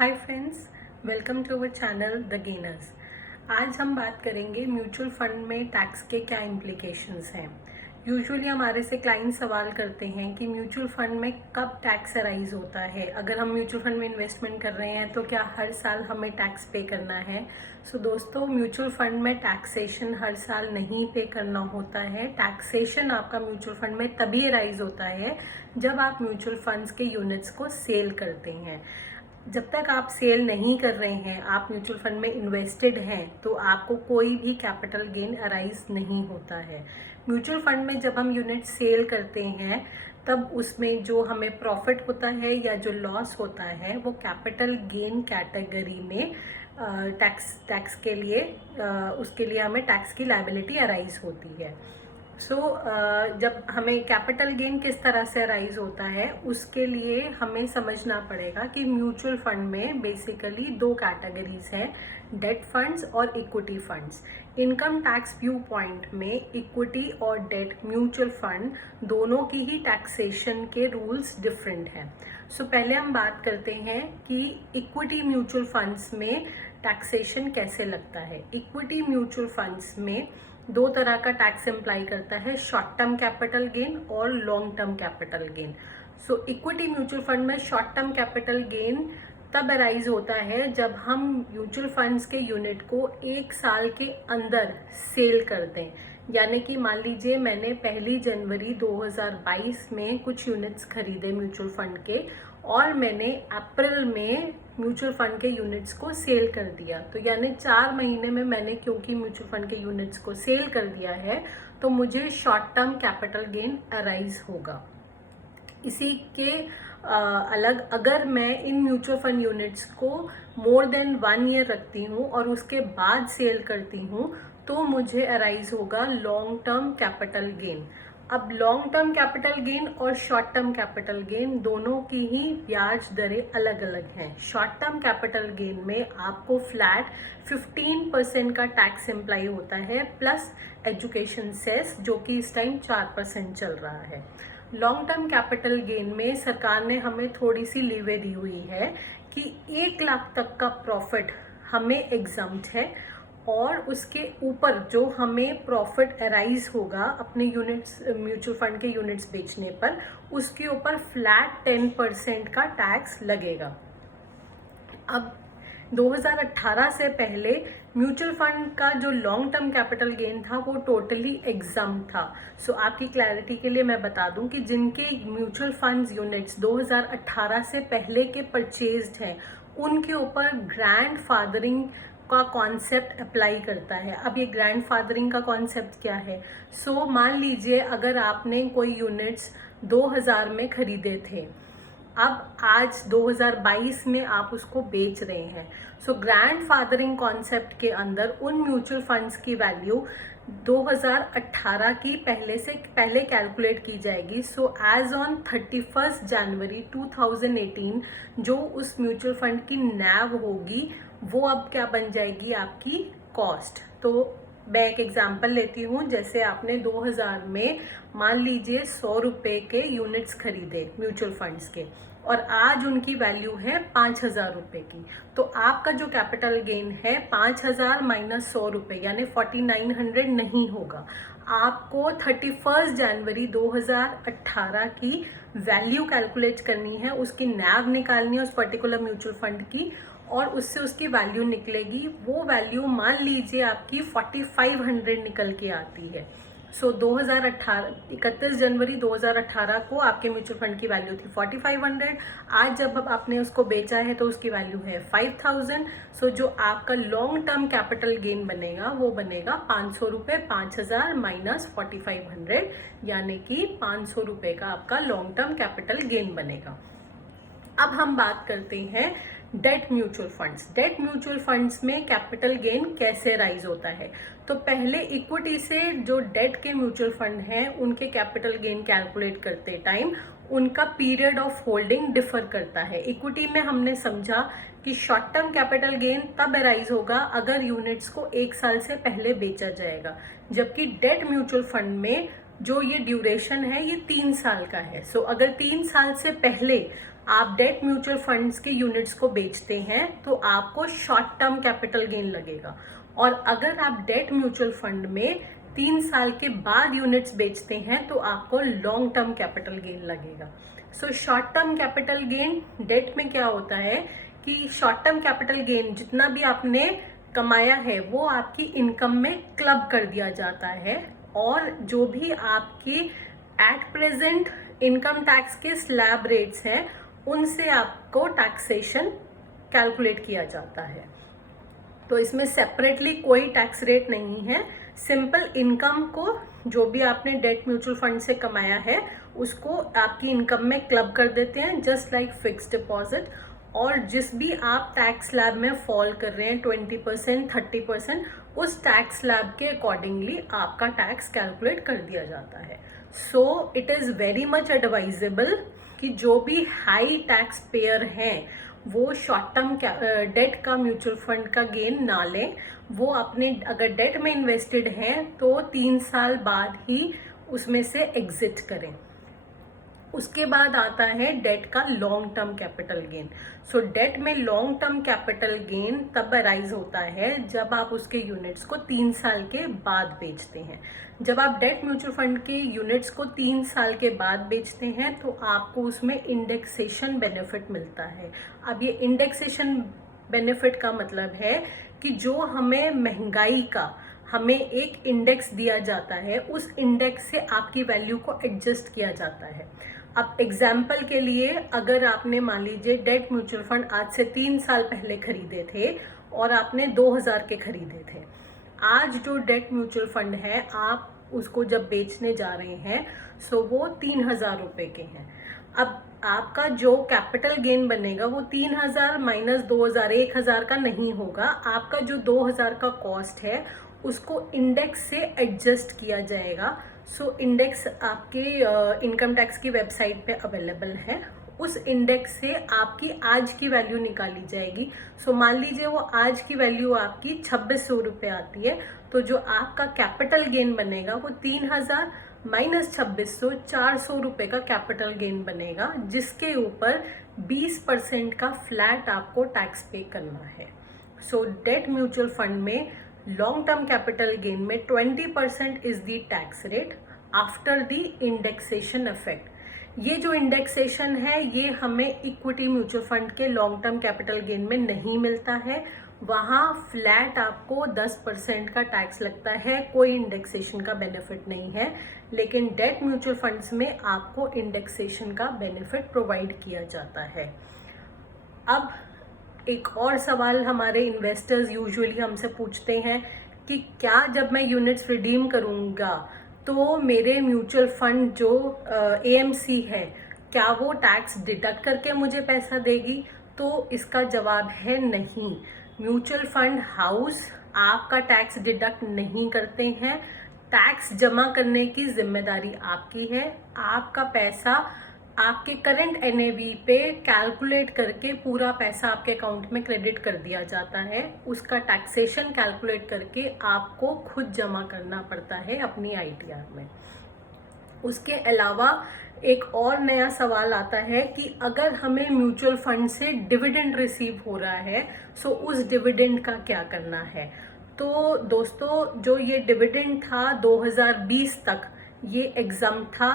Hi friends, welcome to our channel the gainers. आज हम बात करेंगे म्यूचुअल फंड में टैक्स के क्या इम्प्लीकेशंस हैं। यूजुअली हमारे से क्लाइंट सवाल करते हैं कि म्यूचुअल फंड में कब टैक्स अराइज होता है। अगर हम म्यूचुअल फंड में इन्वेस्टमेंट कर रहे हैं तो क्या हर साल हमें टैक्स पे करना है। दोस्तों, म्यूचुअल फंड में टैक्सेशन हर साल नहीं पे करना होता है। टैक्सेशन आपका म्यूचुअल फंड में तभी अराइज होता है जब आप म्यूचुअल फंड्स के यूनिट्स को सेल करते हैं। जब तक आप सेल नहीं कर रहे हैं, आप म्यूचुअल फंड में इन्वेस्टेड हैं, तो आपको कोई भी कैपिटल गेन अराइज नहीं होता है। म्यूचुअल फंड में जब हम यूनिट सेल करते हैं तब उसमें जो हमें प्रॉफिट होता है या जो लॉस होता है वो कैपिटल गेन कैटेगरी में टैक्स के लिए उसके लिए हमें टैक्स की लायबिलिटी अराइज होती है। जब हमें कैपिटल गेन किस तरह से अराइज होता है उसके लिए हमें समझना पड़ेगा कि म्यूचुअल फंड में बेसिकली दो कैटेगरीज हैं, डेट फंड्स और equity funds. Income tax view point में इक्विटी और डेट म्यूचुअल फंड दोनों की ही टैक्सेशन के रूल्स डिफरेंट हैं। पहले हम बात करते हैं कि इक्विटी म्यूचुअल फंड्स में टैक्सेशन कैसे लगता है। इक्विटी म्यूचुअल फंड्स में दो तरह का टैक्स अप्लाई करता है, शॉर्ट टर्म कैपिटल गेन और long term capital gain. Equity mutual fund में शॉर्ट टर्म कैपिटल गेन तब अराइज होता है जब हम म्यूचुअल फंड्स के यूनिट को एक साल के अंदर सेल कर दें। यानी कि मान लीजिए मैंने 1 जनवरी 2022 में कुछ यूनिट्स खरीदे म्यूचुअल फंड के और मैंने अप्रैल में म्यूचुअल फंड के यूनिट्स को सेल कर दिया। तो यानी 4 महीने में मैंने क्योंकि म्यूचुअल फंड के यूनिट्स को सेल कर दिया है तो मुझे short term capital gain arise होगा। इसी के अलग अगर मैं इन म्यूचुअल फंड यूनिट्स को मोर देन 1 ईयर रखती हूँ और उसके बाद सेल करती हूँ तो मुझे अराइज होगा लॉन्ग टर्म कैपिटल गेन। अब लॉन्ग टर्म कैपिटल गेन और शॉर्ट टर्म कैपिटल गेन दोनों की ही ब्याज दरें अलग अलग हैं। शॉर्ट टर्म कैपिटल गेन में आपको फ्लैट 15% का टैक्स एम्प्लाई होता है प्लस एजुकेशन सेस, जो कि इस टाइम 4% चल रहा है। लॉन्ग टर्म कैपिटल गेन में सरकार ने हमें थोड़ी सी लीवे दी हुई है कि 1 लाख तक का प्रॉफिट हमें एग्जम्प्ट है और उसके ऊपर जो हमें प्रॉफिट अराइज होगा अपने यूनिट्स म्यूचुअल फंड के यूनिट्स बेचने पर, उसके ऊपर फ्लैट 10% का टैक्स लगेगा। अब 2018 से पहले म्यूचुअल फंड का जो लॉन्ग टर्म कैपिटल गेन था वो टोटली एग्जाम था। आपकी क्लैरिटी के लिए मैं बता दूं कि जिनके म्यूचुअल फंड्स यूनिट्स 2018 से पहले के परचेज्ड हैं उनके ऊपर ग्रैंड फादरिंग का कॉन्सेप्ट अप्लाई करता है। अब ये ग्रैंड फादरिंग का कॉन्सेप्ट क्या है? मान लीजिए अगर आपने कोई यूनिट्स 2000 में खरीदे थे, अब आज 2022 में आप उसको बेच रहे हैं। ग्रैंड फादरिंग कॉन्सेप्ट के अंदर उन म्यूचुअल फंड्स की वैल्यू 2018 की पहले कैलकुलेट की जाएगी। एज ऑन 31 जनवरी 2018 जो उस म्यूचुअल फंड की NAV होगी वो अब क्या बन जाएगी, आपकी कॉस्ट। तो मैं एक एग्जांपल लेती हूँ। जैसे आपने 2000 में मान लीजिए 100 रुपये के यूनिट्स खरीदे म्यूचुअल फंड्स के और आज उनकी वैल्यू है 5000 रुपये की, तो आपका जो कैपिटल गेन है 5000 माइनस 100 रुपये यानी 4900 नहीं होगा। आपको 31 जनवरी 2018 की वैल्यू कैलकुलेट करनी है, उसकी NAV निकालनी है उस पर्टिकुलर म्यूचुअल फंड की और उससे उसकी वैल्यू निकलेगी। वो वैल्यू मान लीजिए आपकी 4500 निकल के आती है। 31 जनवरी 2018 को आपके म्यूचुअल फंड की वैल्यू थी 4500। आज जब आपने उसको बेचा है तो उसकी वैल्यू है 5000। जो आपका लॉन्ग टर्म कैपिटल गेन बनेगा वो बनेगा 500 रुपये। 5000 माइनस 4500 यानी कि 500 रुपये का आपका लॉन्ग टर्म कैपिटल गेन बनेगा। अब हम बात करते हैं debt mutual funds. Debt mutual funds में कैपिटल गेन कैसे राइज होता है? तो पहले इक्विटी से जो डेट के म्यूचुअल फंड हैं उनके कैपिटल गेन कैलकुलेट करते टाइम उनका पीरियड ऑफ होल्डिंग डिफर करता है। इक्विटी में हमने समझा कि शॉर्ट टर्म कैपिटल गेन तब अराइज होगा अगर यूनिट्स को 1 साल से पहले बेचा जाएगा, जबकि डेट म्यूचुअल फंड में जो ये ड्यूरेशन है ये 3 साल का है। अगर 3 साल से पहले आप डेट म्यूचुअल फंड्स के यूनिट्स को बेचते हैं तो आपको शॉर्ट टर्म कैपिटल गेन लगेगा, और अगर आप डेट म्यूचुअल फंड में 3 साल के बाद यूनिट्स बेचते हैं तो आपको लॉन्ग टर्म कैपिटल गेन लगेगा। So short term capital gain debt में क्या होता है कि शॉर्ट टर्म कैपिटल गेन जितना भी आपने कमाया है वो आपकी इनकम में क्लब कर दिया जाता है, और जो भी आपकी एट प्रेजेंट इनकम टैक्स के स्लैब रेट्स हैं उनसे आपको टैक्सेशन कैलकुलेट किया जाता है। तो इसमें सेपरेटली कोई टैक्स रेट नहीं है, सिंपल इनकम को जो भी आपने डेट म्यूचुअल फंड से कमाया है उसको आपकी इनकम में क्लब कर देते हैं, जस्ट लाइक फिक्स्ड डिपॉजिट। और जिस भी आप टैक्स स्लैब में फॉल कर रहे हैं 20%, 30%, उस टैक्स स्लैब के अकॉर्डिंगली आपका टैक्स कैलकुलेट कर दिया जाता है। So it is very much advisable कि जो भी हाई टैक्स पेयर हैं वो शॉर्ट टर्म डेट का म्यूचुअल फंड का गेन ना लें। वो अपने अगर डेट में इन्वेस्टेड हैं तो 3 साल बाद ही उसमें से एग्जिट करें। उसके बाद आता है डेट का लॉन्ग टर्म कैपिटल गेन। सो डेट में लॉन्ग टर्म कैपिटल गेन तब अराइज होता है जब आप उसके यूनिट्स को 3 साल के बाद बेचते हैं। जब आप डेट म्यूचुअल फंड के यूनिट्स को 3 साल के बाद बेचते हैं तो आपको उसमें इंडेक्सेशन बेनिफिट मिलता है। अब ये इंडेक्सेशन बेनिफिट का मतलब है कि जो हमें महंगाई का हमें एक इंडेक्स दिया जाता है, उस इंडेक्स से आपकी वैल्यू को एडजस्ट किया जाता है। अब एग्जाम्पल के लिए अगर आपने मान लीजिए डेट म्यूचुअल फंड आज से 3 साल पहले खरीदे थे और आपने 2000 के खरीदे थे, आज जो डेट म्यूचुअल फंड है आप उसको जब बेचने जा रहे हैं सो वो 3000 रुपये के हैं। अब आपका जो कैपिटल गेन बनेगा वो 3000 माइनस 2000, 1000 का नहीं होगा। आपका जो 2000 का कॉस्ट है उसको इंडेक्स से एडजस्ट किया जाएगा। सो इंडेक्स आपके इनकम टैक्स की वेबसाइट पे अवेलेबल है। उस इंडेक्स से आपकी आज की वैल्यू निकाली जाएगी। सो मान लीजिए वो आज की वैल्यू आपकी 2600 रुपये आती है, तो जो आपका कैपिटल गेन बनेगा वो 3000 माइनस 2600, 400 रुपये का कैपिटल गेन बनेगा, जिसके ऊपर 20% का फ्लैट आपको टैक्स पे करना है। सो डेट म्यूचुअल फंड में लॉन्ग टर्म कैपिटल गेन में 20% is the tax rate after the indexation effect. ये जो इंडेक्सेशन है ये हमें इक्विटी म्यूचुअल फंड के लॉन्ग टर्म कैपिटल गेन में नहीं मिलता है। वहाँ फ्लैट आपको 10% का टैक्स लगता है, कोई इंडेक्सेशन का बेनिफिट नहीं है। लेकिन डेट म्यूचुअल फंड्स में आपको इंडेक्सेशन का बेनिफिट प्रोवाइड किया जाता है। अब एक और सवाल हमारे इन्वेस्टर्स यूजुअली हमसे पूछते हैं कि क्या जब मैं यूनिट्स रिडीम करूँगा तो मेरे म्यूचुअल फंड जो AMC है क्या वो टैक्स डिडक्ट करके मुझे पैसा देगी? तो इसका जवाब है नहीं। म्यूचुअल फंड हाउस आपका टैक्स डिडक्ट नहीं करते हैं। टैक्स जमा करने की जिम्मेदारी आपकी है। आपका पैसा आपके करंट NAV पे कैलकुलेट करके पूरा पैसा आपके अकाउंट में क्रेडिट कर दिया जाता है। उसका टैक्सेशन कैलकुलेट करके आपको खुद जमा करना पड़ता है अपनी ITR में। उसके अलावा एक और नया सवाल आता है कि अगर हमें म्यूचुअल फंड से डिविडेंड रिसीव हो रहा है सो उस डिविडेंड का क्या करना है। तो दोस्तों जो ये डिविडेंड था 2020 तक ये एग्जाम था।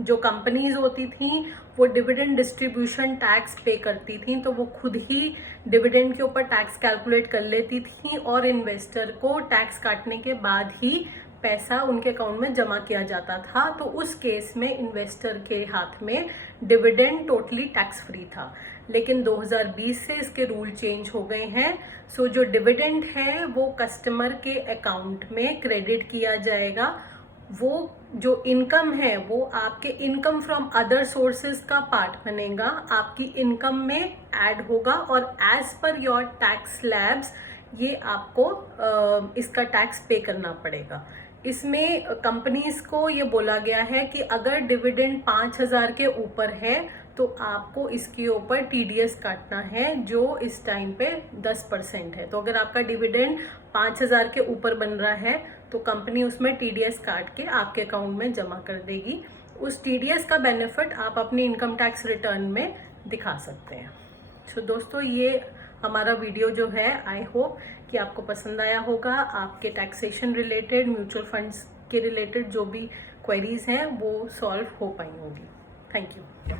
जो कंपनीज होती थी वो डिविडेंड डिस्ट्रीब्यूशन टैक्स पे करती थी, तो वो खुद ही डिविडेंड के ऊपर टैक्स कैलकुलेट कर लेती थी और इन्वेस्टर को टैक्स काटने के बाद ही पैसा उनके अकाउंट में जमा किया जाता था। तो उस केस में इन्वेस्टर के हाथ में डिविडेंड टोटली टैक्स फ्री था। लेकिन 2020 से इसके रूल चेंज हो गए हैं। सो जो डिविडेंड है वो कस्टमर के अकाउंट में क्रेडिट किया जाएगा। वो जो इनकम है वो आपके इनकम फ्रॉम अदर सोर्सेज का पार्ट बनेगा, आपकी इनकम में ऐड होगा और as per your tax slabs ये आपको इसका टैक्स पे करना पड़ेगा। इसमें कंपनीज को ये बोला गया है कि अगर डिविडेंड 5000 के ऊपर है तो आपको इसके ऊपर TDS काटना है, जो इस टाइम पे 10% है। तो अगर आपका डिविडेंड 5000 के ऊपर बन रहा है तो कंपनी उसमें TDS काट के आपके अकाउंट में जमा कर देगी। उस TDS का बेनिफिट आप अपनी इनकम टैक्स रिटर्न में दिखा सकते हैं। तो दोस्तों ये हमारा वीडियो जो है, आई होप कि आपको पसंद आया होगा। आपके टैक्सेशन रिलेटेड, म्यूचुअल फंड्स के रिलेटेड जो भी क्वेरीज हैं वो सॉल्व हो पाई होंगी। Thank you.